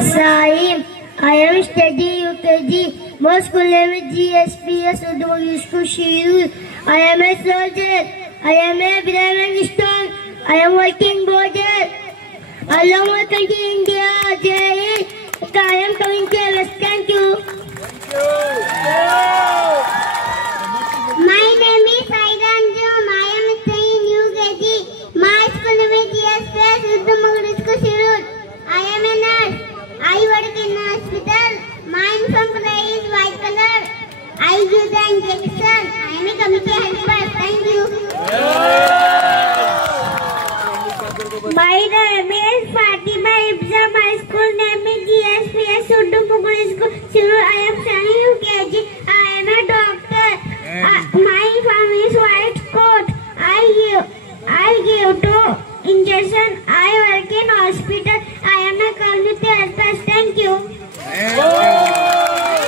Saim. I am studying UKG. My school name is GSPS Udumagiri School Shirur. I am a soldier. I am a brave and strong. I am working border. Along with country India. I am coming to us. Thank you. My name is Airanjum. I am studying UKG. My school name is GSPS Udumagiri School Shirur. I am a nurse. I work in a hospital. My uniform color is white color. I give the injection. I am a committee helper. Thank you. My name is Fatima Ibsa. My school name is GSPS Udumagiri School Shirur. I am studying UKG. I am a doctor. My uniform is white coat. I give to injection. I work in hospital. I am a community helper. Thank you. My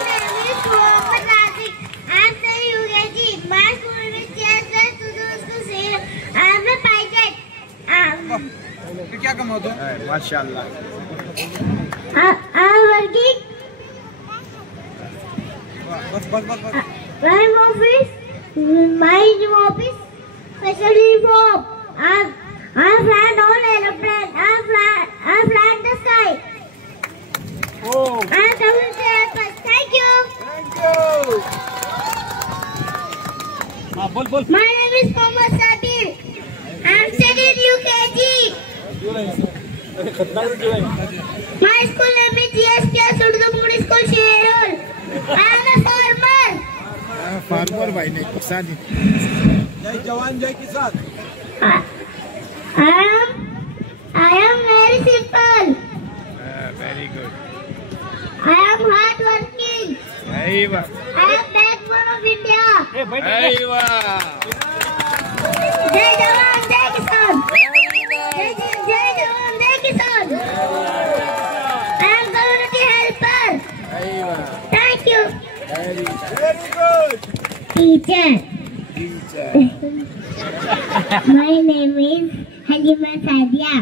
name is Mohammed Razik. I am studying UKG. My school name is GSPS Udumagiri School Shirur. I am a pilot. क्या काम होता है? माशाल्लाह. I am working. बस. My office, special uniform. I fly all aeroplane. I fly the sky. Oh. I am coming to help. Thank you. हाँ बोल. My name is Mohammed Sabir. I am studying UKG. My school name is GSPS Udumagiri School Shirur. I am a farmer. Farmer भाई ने किसान. जय जवान जय किसान. I am very simple. Very good. I am hardworking. Aywa. I am backbone of India. Aywa. Jai Jawan, Jai Kisan. Jai Jawan, Jai Kisan. I am community helper. Aywa. Thank you. Very good. Teacher. My name is Halima Sadia.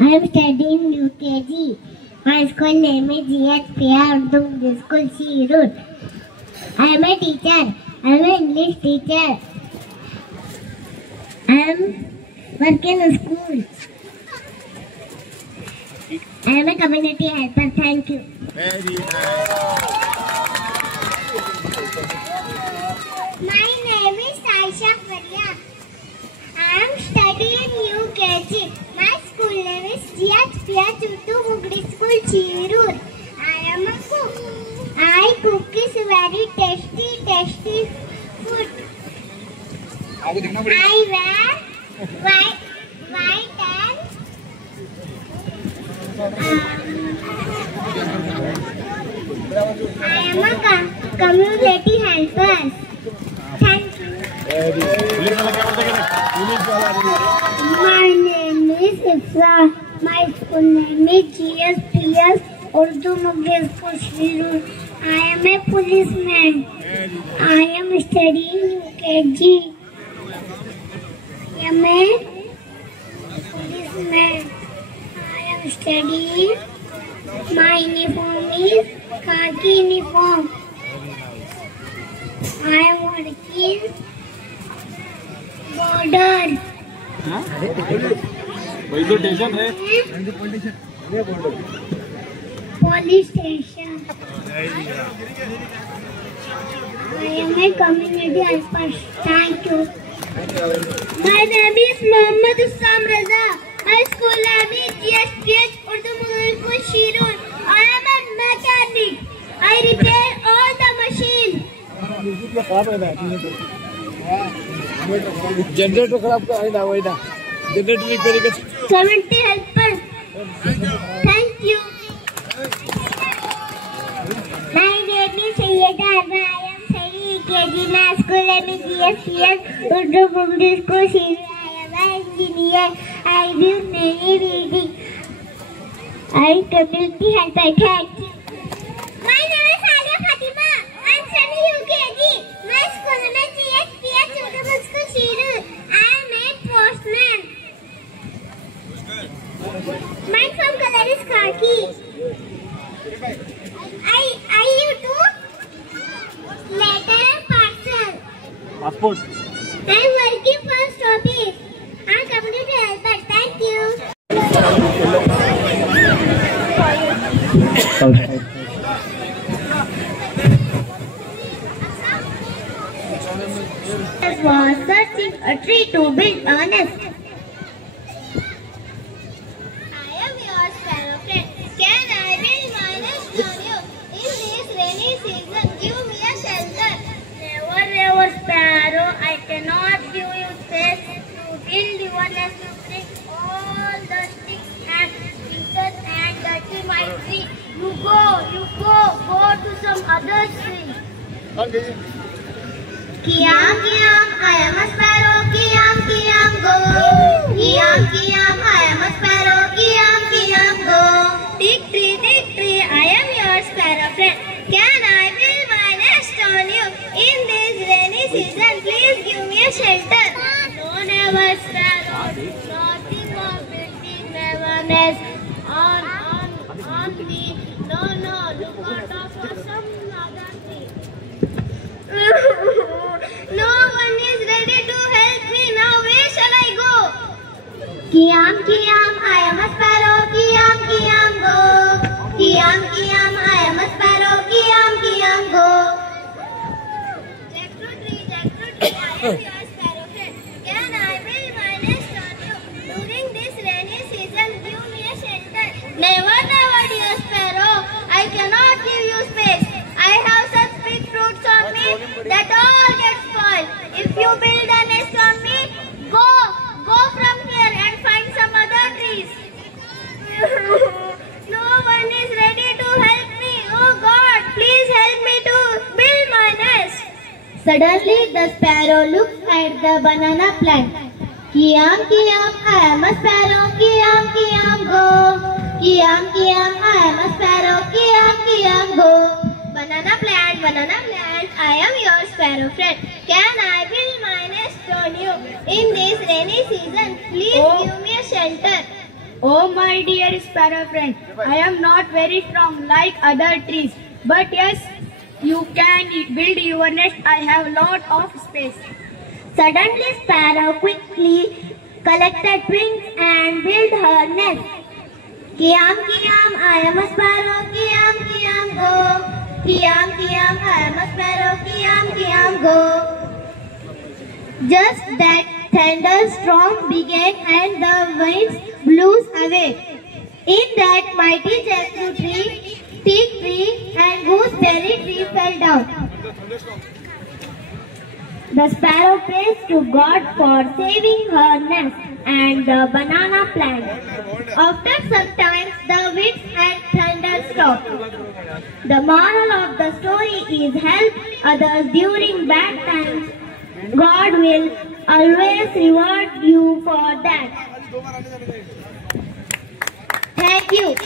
I am studying UKG. My school name is GSPS Udumagiri School Shirur. I am a teacher. I am an English teacher. I am working in school. I am a community helper. Thank you. Very nice. My name is Aisha Faria. I am studying UKG. My school name is GSPS Udumagiri School Shirur. I am a cook. I cook is very tasty food. आपको देखना I पड़ेगा. wear white I am a community helper. Thank you. My name is Ifra. My school name is GSPS Udumagiri School Shirur. I am a policeman. I am studying UKG. I am a policeman. I am studying. My uniform is khaki uniform. I am working border. वही तो tension है. Police station. I am a community helper. Thank you. My name is Mohammed Usam Raza. My school name is GSPS Udumagiri School Shirur. I am a mechanic. I repair all the machines. Generator खराब का है ना वही ना. Generator repair कर. Community helper. Thank you. My name is Sayyida Arba. I am studying UKG. My school name is GSPS Udumagiri School Shirur. I am an engineer. I do many reading. I am community helper. Thank you. My name is Alia Fatima. I am studying UKG. My school name is GSPS Udumagiri School Shirur. I am a postman. My phone color is khaki. I you too? Letter parcel. Passport. I'm working for Stopit. I'm computer helper. Thank you. Was searching a tree to build a nest. I am your sparrow friend. Can I build my nest on you? In this rainy season, give me a shelter. Never, never, sparrow. I cannot give you space to build your nest. You bring all the sticks and pieces and dirty my tree. You go to some other tree. Kiam, kiam, I am a sparrow. Kiam, kiam, go. Kiam, kiam, I am a sparrow. Kiam, kiam, go. Tick tree, I am your sparrow friend. Can I build my nest on you? In this rainy season, please give me a shelter. No, never, sparrow. Nothing of building never nest on me. No, look out for some other tree. No one is ready to help me now. Where shall I go? Kiam, kiam, I am a sparrow. Kiam, kiam, go. Kiam, kiam, I am a sparrow. Kiam, kiam, go. Jackfruit tree, I am your sparrow friend. Can I build my nest on you? During this rainy season, give me a shelter. Never, dear sparrow. I cannot give you space. I have such big fruits on me that all get spoiled. If you build a nest on me, go from here and find some other trees. No one is ready to help me. Oh God, please help me to build my nest. Suddenly, the sparrow looks at the banana plant. Kiam, kiam, I am a sparrow. Kiam, kiam, go. Kiam, kiam, I am a sparrow. Kiam, kiam, go. Banana plant, I am your sparrow friend. Can I build my nest on you? In this rainy season, please give me a shelter. Oh, my dear sparrow friend, I am not very strong like other trees. But yes, you can build your nest. I have lot of space. Suddenly, sparrow quickly collected wings and built her nest. Kiam, kiam, I am a sparrow. Kiam, kiam, go. Kiam, kiam, I am a sparrow. Kiam, kiam, go. Just that thunderstorm began and the winds blew away. In that mighty jackfruit tree, teak tree and gooseberry tree fell down. The sparrow praised to God for saving her nest and the banana plant. After some time, the winds and thunder stopped. The moral of the story is help others during bad times. God will always reward you for that. Thank you.